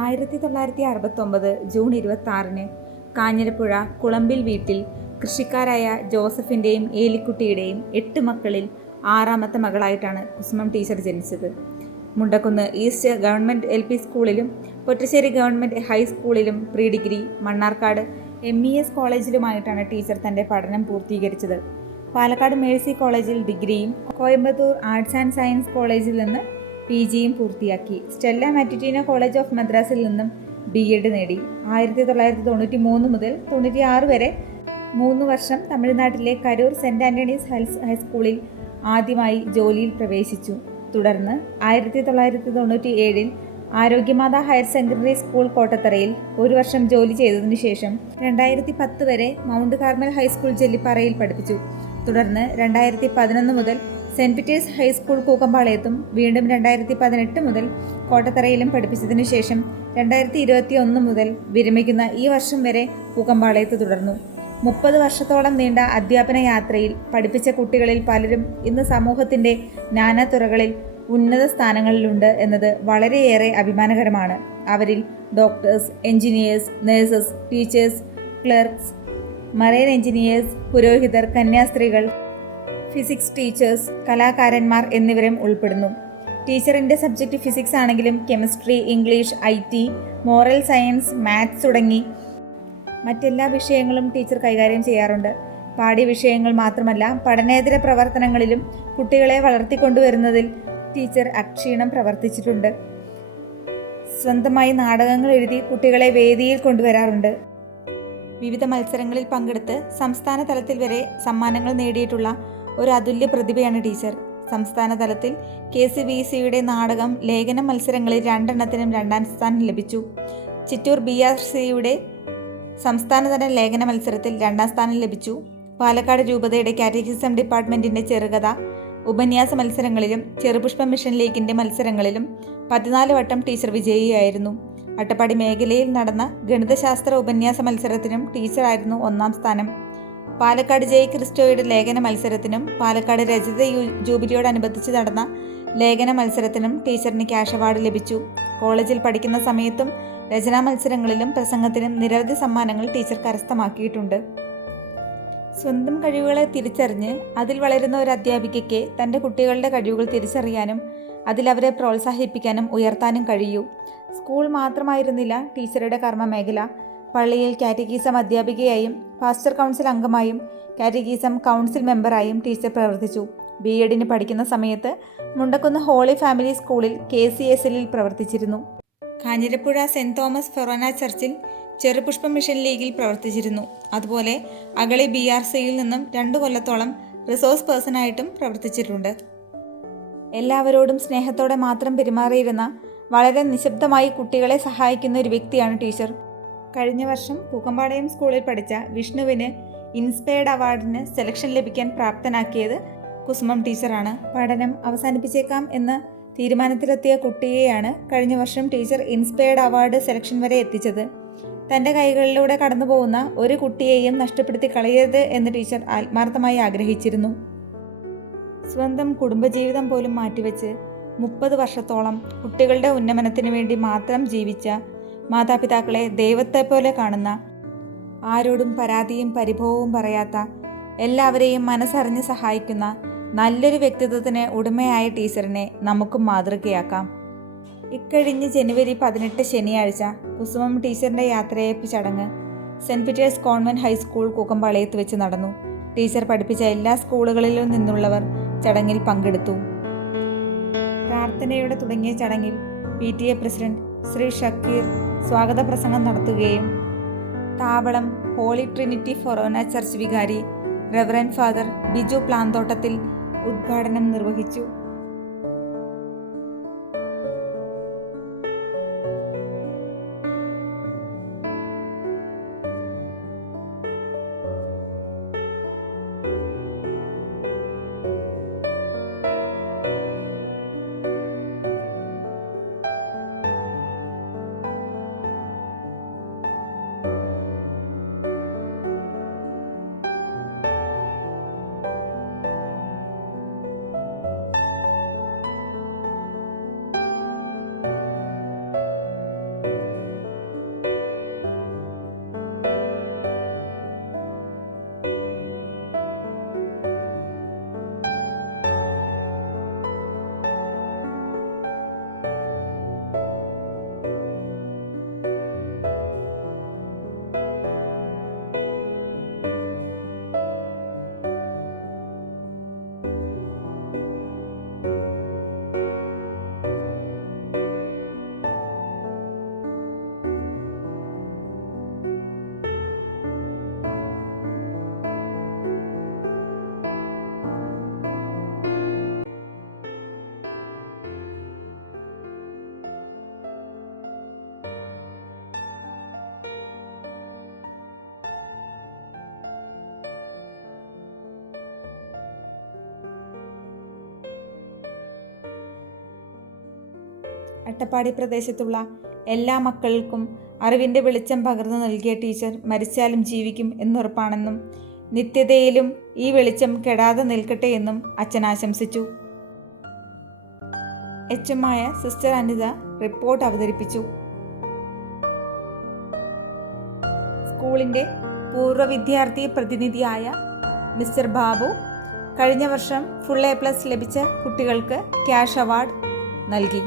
1969 June 26 Kanjirappuzha കുളമ്പിൽ വീട്ടിൽ കൃഷിക്കാരായ ജോസഫിൻ്റെയും ഏലിക്കുട്ടിയുടെയും 8 മക്കളിൽ 6ാമത്തെ മകളായിട്ടാണ് കുസുമം teacher ജനിച്ചത്. മുണ്ടക്കുന്ന് ഈസ്റ്റ് ഗവൺമെൻറ് LP സ്കൂളിലും പൊറ്റശ്ശേരി ഗവൺമെൻറ് ഹൈസ്കൂളിലും പ്രീ ഡിഗ്രി, മണ്ണാർക്കാട് MES കോളേജിലുമായിട്ടാണ് ടീച്ചർ തൻ്റെ പഠനം പൂർത്തീകരിച്ചത്. പാലക്കാട് മേഴ്സി കോളേജിൽ ഡിഗ്രിയും കോയമ്പത്തൂർ ആർട്സ് ആൻഡ് സയൻസ് കോളേജിൽ നിന്ന് PGയും പൂർത്തിയാക്കി. സ്റ്റെല്ല മാറ്റുറ്റീനോ കോളേജ് ഓഫ് മദ്രാസിൽ നിന്നും B.Ed നേടി. 1993 മുതൽ 96 വരെ 3 വർഷം തമിഴ്നാട്ടിലെ കരൂർ സെൻറ് ആൻ്റണീസ് ഹൈസ്കൂളിൽ ആദ്യമായി ജോലിയിൽ പ്രവേശിച്ചു. തുടർന്ന് 1997 ആരോഗ്യമാതാ ഹയർ സെക്കൻഡറി സ്കൂൾ കോട്ടത്തറയിൽ 1 വർഷം ജോലി ചെയ്തതിനു ശേഷം 2010 വരെ മൗണ്ട് കാർമൽ ഹൈസ്കൂൾ ജെല്ലിപ്പാറയിൽ പഠിപ്പിച്ചു. തുടർന്ന് 2011 മുതൽ സെൻറ് പീറ്റേഴ്സ് ഹൈസ്കൂൾ കൂക്കമ്പാളയത്തും വീണ്ടും 2018 മുതൽ കോട്ടത്തറയിലും പഠിപ്പിച്ചതിനു ശേഷം 2021 മുതൽ വിരമിക്കുന്ന ഈ വർഷം വരെ കൂക്കമ്പാളയത്ത് തുടർന്നു. 30 വർഷത്തോളം നീണ്ട അധ്യാപന യാത്രയിൽ പഠിപ്പിച്ച കുട്ടികളിൽ പലരും ഇന്ന് സമൂഹത്തിൻ്റെ നാനാതുറകളിൽ ഉന്നത സ്ഥാനങ്ങളിലുണ്ട് എന്നത് വളരെയേറെ അഭിമാനകരമാണ്. അവരിൽ doctors, engineers, nurses, teachers, clerks, marine engineers, പുരോഹിതർ, കന്യാസ്ത്രീകൾ, ഫിസിക്സ് ടീച്ചേഴ്സ്, കലാകാരന്മാർ എന്നിവരും ഉൾപ്പെടുന്നു. ടീച്ചറിൻ്റെ സബ്ജക്റ്റ് ഫിസിക്സ് ആണെങ്കിലും chemistry, English, IT, moral science, maths തുടങ്ങി മറ്റെല്ലാ വിഷയങ്ങളും ടീച്ചർ കൈകാര്യം ചെയ്യാറുണ്ട്. പാഠ്യ വിഷയങ്ങൾ മാത്രമല്ല, പഠനേതര പ്രവർത്തനങ്ങളിലും കുട്ടികളെ വളർത്തിക്കൊണ്ടുവരുന്നതിൽ ടീച്ചർ അക്ഷീണം പ്രവർത്തിച്ചിട്ടുണ്ട്. സ്വന്തമായി നാടകങ്ങൾ എഴുതി കുട്ടികളെ വേദിയിൽ കൊണ്ടുവരാറുണ്ട്. വിവിധ മത്സരങ്ങളിൽ പങ്കെടുത്ത് സംസ്ഥാന തലത്തിൽ വരെ സമ്മാനങ്ങൾ നേടിയിട്ടുള്ള ഒരു അതുല്യ പ്രതിഭയാണ് ടീച്ചർ. സംസ്ഥാന തലത്തിൽ KCVCയുടെ നാടകം, ലേഖന മത്സരങ്ങളിൽ 2 എണ്ണത്തിനും 2ാം സ്ഥാനം ലഭിച്ചു. ചിറ്റൂർ BRCയുടെ സംസ്ഥാനതല ലേഖന മത്സരത്തിൽ 2ാം സ്ഥാനം ലഭിച്ചു. പാലക്കാട് രൂപതയുടെ കാറ്റഗിസം ഡിപ്പാർട്ട്മെൻറ്റിൻ്റെ ചെറുകഥ, ഉപന്യാസ മത്സരങ്ങളിലും ചെറുപുഷ്പ മിഷൻ ലീഗിൻ്റെ മത്സരങ്ങളിലും 14 വട്ടം ടീച്ചർ വിജയിയായിരുന്നു. അട്ടപ്പാടി മേഖലയിൽ നടന്ന ഗണിതശാസ്ത്ര ഉപന്യാസ മത്സരത്തിനും ടീച്ചറായിരുന്നു 1ാം സ്ഥാനം. പാലക്കാട് J. ക്രിസ്റ്റോയുടെ ലേഖന മത്സരത്തിനും പാലക്കാട് രജത ജൂബിലിയോടനുബന്ധിച്ച് നടന്ന ലേഖന മത്സരത്തിനും ടീച്ചറിന് ക്യാഷ് അവാർഡ് ലഭിച്ചു. കോളേജിൽ പഠിക്കുന്ന സമയത്തും രചനാ മത്സരങ്ങളിലും പ്രസംഗത്തിനും നിരവധി സമ്മാനങ്ങൾ ടീച്ചർ കരസ്ഥമാക്കിയിട്ടുണ്ട്. സ്വന്തം കഴിവുകളെ തിരിച്ചറിഞ്ഞ് അതിൽ വളരുന്ന ഒരു അധ്യാപികയ്ക്ക് തൻ്റെ കുട്ടികളുടെ കഴിവുകൾ തിരിച്ചറിയാനും അതിലവരെ പ്രോത്സാഹിപ്പിക്കാനും ഉയർത്താനും കഴിയൂ. സ്കൂൾ മാത്രമായിരുന്നില്ല ടീച്ചറുടെ കർമ്മമേഖല. പള്ളിയിൽ കാറ്റഗീസം അധ്യാപികയായും പാസ്റ്റർ കൗൺസിൽ അംഗമായും കാറ്റഗീസം കൗൺസിൽ മെമ്പറായും ടീച്ചർ പ്രവർത്തിച്ചു. B.Edന് പഠിക്കുന്ന സമയത്ത് മുണ്ടക്കുന്ന് ഹോളി ഫാമിലി സ്കൂളിൽ KCSLൽ പ്രവർത്തിച്ചിരുന്നു. കാഞ്ഞിരപ്പുഴ സെൻറ് തോമസ് ഫൊറോന ചർച്ചിൽ ചെറുപുഷ്പ മിഷൻ ലീഗിൽ പ്രവർത്തിച്ചിരുന്നു. അതുപോലെ അഗളി BRCയിൽ നിന്നും 2 കൊല്ലത്തോളം റിസോഴ്സ് പേഴ്സണായിട്ടും പ്രവർത്തിച്ചിട്ടുണ്ട്. എല്ലാവരോടും സ്നേഹത്തോടെ മാത്രം പെരുമാറിയിരുന്ന, വളരെ നിശബ്ദമായി കുട്ടികളെ സഹായിക്കുന്ന ഒരു വ്യക്തിയാണ് ടീച്ചർ. കഴിഞ്ഞ വർഷം കൂക്കമ്പാളയം സ്കൂളിൽ പഠിച്ച വിഷ്ണുവിന് ഇൻസ്പയർഡ് അവാർഡിന് സെലക്ഷൻ ലഭിക്കാൻ പ്രാപ്തനാക്കിയത് കുസുമം ടീച്ചറാണ്. പഠനം അവസാനിപ്പിച്ചേക്കാം എന്ന തീരുമാനത്തിലെത്തിയ കുട്ടിയെയാണ് കഴിഞ്ഞ വർഷം ടീച്ചർ ഇൻസ്പയർഡ് അവാർഡ് സെലക്ഷൻ വരെ എത്തിച്ചത്. തൻ്റെ കൈകളിലൂടെ കടന്നു പോകുന്ന ഒരു കുട്ടിയെയും നഷ്ടപ്പെടുത്തി കളയരുത് എന്ന് ടീച്ചർ ആത്മാർത്ഥമായി ആഗ്രഹിച്ചിരുന്നു. സ്വന്തം കുടുംബജീവിതം പോലും മാറ്റിവെച്ച് 30 വർഷത്തോളം കുട്ടികളുടെ ഉന്നമനത്തിന് വേണ്ടി മാത്രം ജീവിച്ച, മാതാപിതാക്കളെ ദൈവത്തെപ്പോലെ കാണുന്ന, ആരോടും പരാതിയും പരിഭവവും പറയാത്ത, എല്ലാവരെയും മനസ്സറിഞ്ഞ് സഹായിക്കുന്ന നല്ലൊരു വ്യക്തിത്വത്തിന് ഉടമയായ ടീച്ചറിനെ നമുക്കും മാതൃകയാക്കാം. ഇക്കഴിഞ്ഞ് ജനുവരി 18 ശനിയാഴ്ച കുസുമം ടീച്ചറിൻ്റെ യാത്രയയപ്പ് ചടങ്ങ് സെൻറ് പീറ്റേഴ്സ് കോൺവെൻറ് ഹൈസ്കൂൾ കൂക്കമ്പാളയത്ത് വെച്ച് നടന്നു. ടീച്ചർ പഠിപ്പിച്ച എല്ലാ സ്കൂളുകളിലും നിന്നുള്ളവർ ചടങ്ങിൽ പങ്കെടുത്തു. പ്രാർത്ഥനയോടെ തുടങ്ങിയ ചടങ്ങിൽ PTA പ്രസിഡന്റ് ശ്രീ ഷക്കീർ സ്വാഗത പ്രസംഗം നടത്തുകയും താവളം ഹോളി ട്രിനിറ്റി ഫൊറോന ചർച്ച് വികാരി റെവറൻ ഫാദർ ബിജു പ്ലാന്തോട്ടത്തിൽ ഉദ്ഘാടനം നിർവഹിച്ചു. അട്ടപ്പാടി പ്രദേശത്തുള്ള എല്ലാ മക്കൾക്കും അറിവിൻ്റെ വെളിച്ചം പകർന്നു നൽകിയ ടീച്ചർ മരിച്ചാലും ജീവിക്കും എന്നുറപ്പാണെന്നും നിത്യതയിലും ഈ വെളിച്ചം കെടാതെ നിൽക്കട്ടെ എന്നും അച്ഛൻ ആശംസിച്ചു. എച്ചുമായ സിസ്റ്റർ അനിത റിപ്പോർട്ട് അവതരിപ്പിച്ചു. സ്കൂളിൻ്റെ പൂർവ്വ വിദ്യാർത്ഥി പ്രതിനിധിയായ മിസ്റ്റർ ബാബു കഴിഞ്ഞ വർഷം ഫുൾ A+ ലഭിച്ച കുട്ടികൾക്ക് ക്യാഷ് അവാർഡ് നൽകി.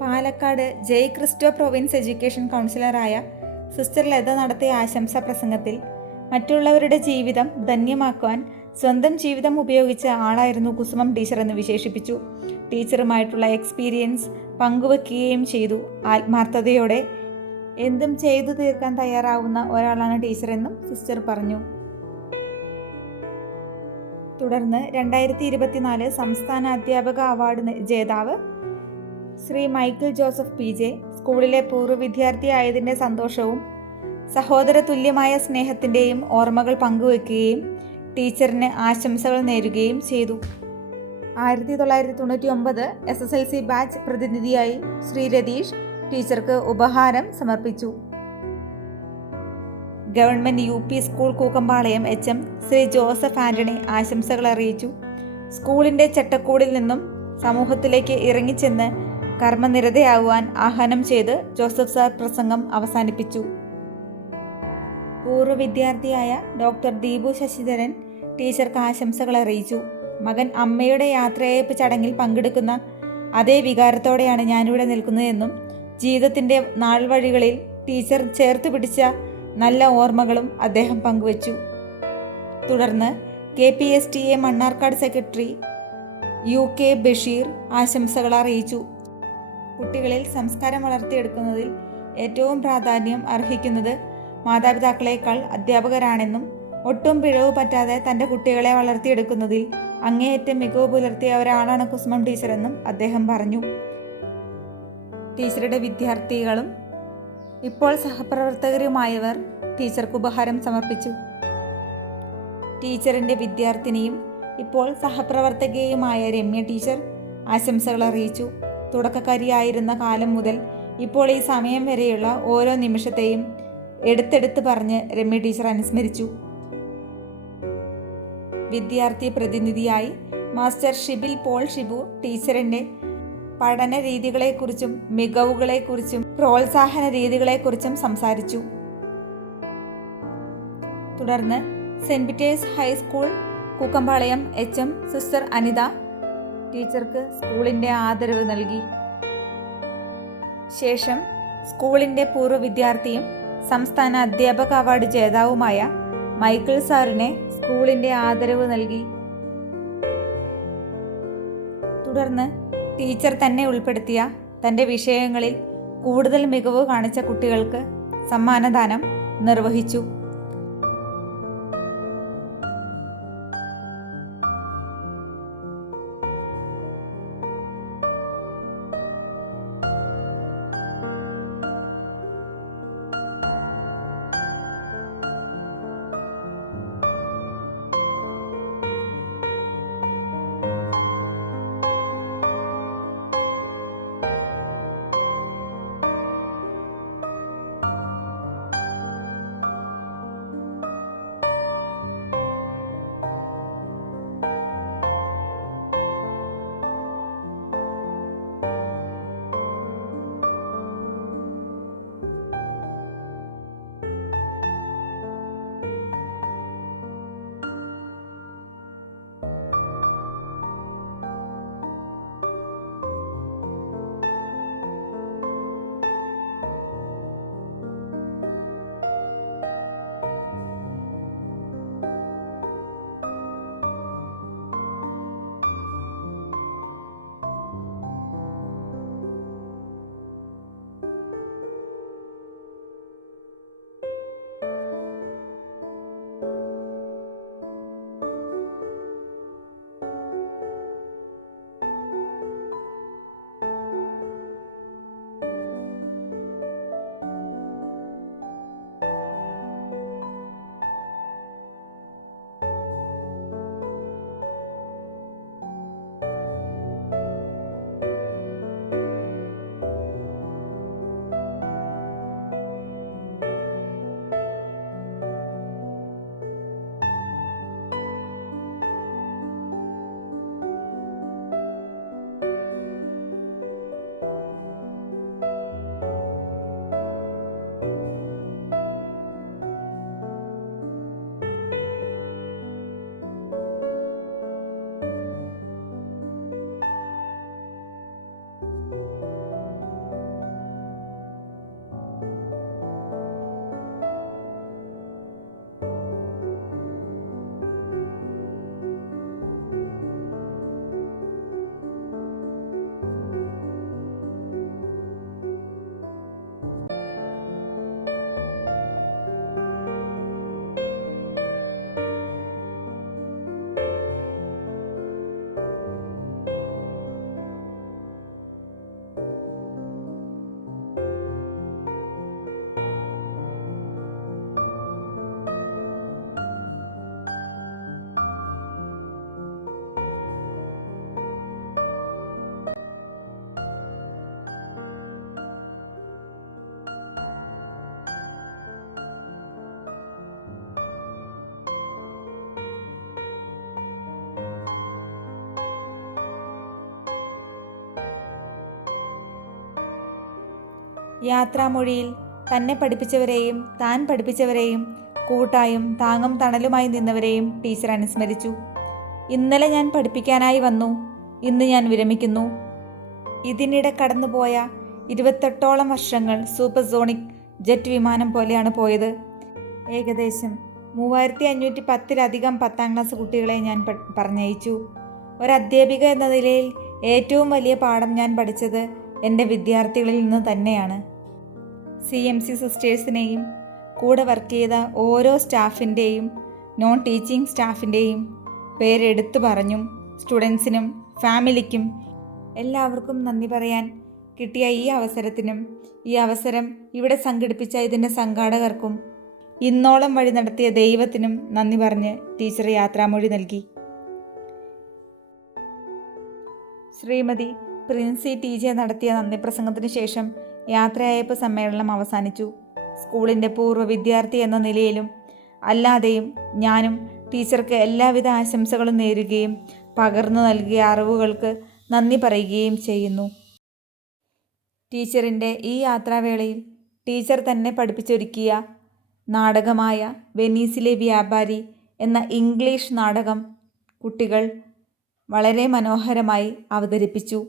Palakkad Jai Christo province education കൗൺസിലറായ സിസ്റ്റർ ലത നടത്തിയ ആശംസാ പ്രസംഗത്തിൽ മറ്റുള്ളവരുടെ ജീവിതം ധന്യമാക്കുവാൻ സ്വന്തം ജീവിതം ഉപയോഗിച്ച ആളായിരുന്നു കുസുമം ടീച്ചർ എന്ന് വിശേഷിപ്പിച്ചു. ടീച്ചറുമായിട്ടുള്ള എക്സ്പീരിയൻസ് പങ്കുവെക്കുകയും ചെയ്തു. ആത്മാർത്ഥതയോടെ എന്തും ചെയ്തു തീർക്കാൻ തയ്യാറാവുന്ന ഒരാളാണ് ടീച്ചറെന്നും സിസ്റ്റർ പറഞ്ഞു. തുടർന്ന് 2024 സംസ്ഥാന അധ്യാപക അവാർഡ് ജേതാവ് ശ്രീ മൈക്കിൾ ജോസഫ് PJ സ്കൂളിലെ പൂർവ്വ വിദ്യാർത്ഥിയായതിൻ്റെ സന്തോഷവും സഹോദര തുല്യമായ സ്നേഹത്തിൻ്റെയും ഓർമ്മകൾ പങ്കുവെക്കുകയും ടീച്ചറിന് ആശംസകൾ നേരുകയും ചെയ്തു. 1999 SSLC ബാച്ച് പ്രതിനിധിയായി ശ്രീ രതീഷ് ടീച്ചർക്ക് ഉപഹാരം സമർപ്പിച്ചു. Government UP school Kookkampalayam HM Shri Joseph Antony ആശംസകൾ അറിയിച്ചു. സ്കൂളിൻ്റെ ചട്ടക്കൂടിൽ നിന്നും സമൂഹത്തിലേക്ക് ഇറങ്ങിച്ചെന്ന് കർമ്മനിരതയാകുവാൻ ആഹ്വാനം ചെയ്ത് ജോസഫ് സാർ പ്രസംഗം അവസാനിപ്പിച്ചു. പൂർവ്വ വിദ്യാർത്ഥിയായ ഡോക്ടർ ദീപു ശശിധരൻ ടീച്ചർക്ക് ആശംസകൾ അറിയിച്ചു. മകൻ അമ്മയുടെ യാത്രയയപ്പ് ചടങ്ങിൽ പങ്കെടുക്കുന്ന അതേ വികാരത്തോടെയാണ് ഞാനിവിടെ നിൽക്കുന്നതെന്നും ജീവിതത്തിൻ്റെ നാൾവഴികളിൽ ടീച്ചർ ചേർത്ത് പിടിച്ച നല്ല ഓർമ്മകളും അദ്ദേഹം പങ്കുവച്ചു. തുടർന്ന് KPSTA Mannarkkad secretary UK Basheer ആശംസകൾ അറിയിച്ചു. കുട്ടികളിൽ സംസ്കാരം വളർത്തിയെടുക്കുന്നതിൽ ഏറ്റവും പ്രാധാന്യം അർഹിക്കുന്നത് മാതാപിതാക്കളേക്കാൾ അധ്യാപകരാണെന്നും ഒട്ടും പിഴവ് പറ്റാതെ തൻ്റെ കുട്ടികളെ വളർത്തിയെടുക്കുന്നതിൽ അങ്ങേയറ്റം മികവ് പുലർത്തിയ ഒരാളാണ് കുസുമം ടീച്ചറെന്നും അദ്ദേഹം പറഞ്ഞു. ടീച്ചറുടെ വിദ്യാർത്ഥികളും ഇപ്പോൾ സഹപ്രവർത്തകരുമായവർ ടീച്ചർക്ക് ഉപഹാരം സമർപ്പിച്ചു. ടീച്ചറിൻ്റെ വിദ്യാർത്ഥിനിയും ഇപ്പോൾ സഹപ്രവർത്തകയുമായ രമ്യ ടീച്ചർ ആശംസകൾ അറിയിച്ചു. തുടക്കക്കാരിയായിരുന്ന കാലം മുതൽ ഇപ്പോൾ ഈ സമയം വരെയുള്ള ഓരോ നിമിഷത്തെയും എടുത്തെടുത്ത് പറഞ്ഞ് രമ്യ ടീച്ചർ അനുസ്മരിച്ചു. വിദ്യാർത്ഥി പ്രതിനിധിയായി മാസ്റ്റർ ഷിബിൽ പോൾ ഷിബു ടീച്ചറിൻ്റെ പഠന രീതികളെക്കുറിച്ചും മികവുകളെക്കുറിച്ചും പ്രോത്സാഹന രീതികളെക്കുറിച്ചും സംസാരിച്ചു. തുടർന്ന് Saint Peter's high school Kookkampalayam HM sister Anitha ടീച്ചർക്ക് സ്കൂളിൻ്റെ ആദരവ് നൽകി. ശേഷം സ്കൂളിൻ്റെ പൂർവ്വ വിദ്യാർത്ഥിയും സംസ്ഥാന അധ്യാപക അവാർഡ് ജേതാവുമായ മൈക്കിൾ സാറിനെ സ്കൂളിൻ്റെ ആദരവ് നൽകി. തുടർന്ന് ടീച്ചർ തന്നെ ഉൾപ്പെടുത്തിയ തൻ്റെ വിഷയങ്ങളിൽ കൂടുതൽ മികവ് കാണിച്ച കുട്ടികൾക്ക് സമ്മാനദാനം നിർവഹിച്ചു. യാത്രാമൊഴിയിൽ തന്നെ പഠിപ്പിച്ചവരെയും താൻ പഠിപ്പിച്ചവരെയും കൂട്ടായും താങ്ങും തണലുമായി നിന്നവരെയും ടീച്ചർ അനുസ്മരിച്ചു. ഇന്നലെ ഞാൻ പഠിപ്പിക്കാനായി വന്നു, ഇന്ന് ഞാൻ വിരമിക്കുന്നു. ഇതിനിടെ കടന്നുപോയ 28ഓളം വർഷങ്ങൾ സൂപ്പർസോണിക് ജെറ്റ് വിമാനം പോലെയാണ് പോയത്. ഏകദേശം 3510-ലധികം 10ാം ക്ലാസ് കുട്ടികളെ ഞാൻ പറഞ്ഞയച്ചു. ഒരധ്യാപിക എന്ന നിലയിൽ ഏറ്റവും വലിയ പാഠം ഞാൻ പഠിച്ചത് എൻ്റെ വിദ്യാർത്ഥികളിൽ നിന്ന് തന്നെയാണ്. CMC സിസ്റ്റേഴ്സിനെയും കൂടെ വർക്ക് ചെയ്ത ഓരോ സ്റ്റാഫിൻ്റെയും നോൺ ടീച്ചിങ് സ്റ്റാഫിൻ്റെയും പേരെടുത്തു പറഞ്ഞും സ്റ്റുഡൻസിനും ഫാമിലിക്കും എല്ലാവർക്കും നന്ദി പറയാൻ കിട്ടിയ ഈ അവസരം ഇവിടെ സംഘടിപ്പിച്ച ഇതിൻ്റെ സംഘാടകർക്കും ഇന്നോളം വഴി നടത്തിയ ദൈവത്തിനും നന്ദി പറഞ്ഞ് ടീച്ചർ യാത്രാമൊഴി നൽകി. ശ്രീമതി പ്രിൻസി TJ നടത്തിയ നന്ദിപ്രസംഗത്തിന് ശേഷം യാത്രയയപ്പ് സമ്മേളനം അവസാനിച്ചു. സ്കൂളിൻ്റെ പൂർവ്വ വിദ്യാർത്ഥി എന്ന നിലയിലും അല്ലാതെയും ഞാനും ടീച്ചർക്ക് എല്ലാവിധ ആശംസകളും നേരുകയും പകർന്നു നൽകിയ അറിവുകൾക്ക് നന്ദി പറയുകയും ചെയ്യുന്നു. ടീച്ചറിൻ്റെ ഈ യാത്രാവേളയിൽ ടീച്ചർ തന്നെ പഠിപ്പിച്ചൊരുക്കിയ നാടകമായ വെനീസിലെ വ്യാപാരി എന്ന ഇംഗ്ലീഷ് നാടകം കുട്ടികൾ വളരെ മനോഹരമായി അവതരിപ്പിച്ചു.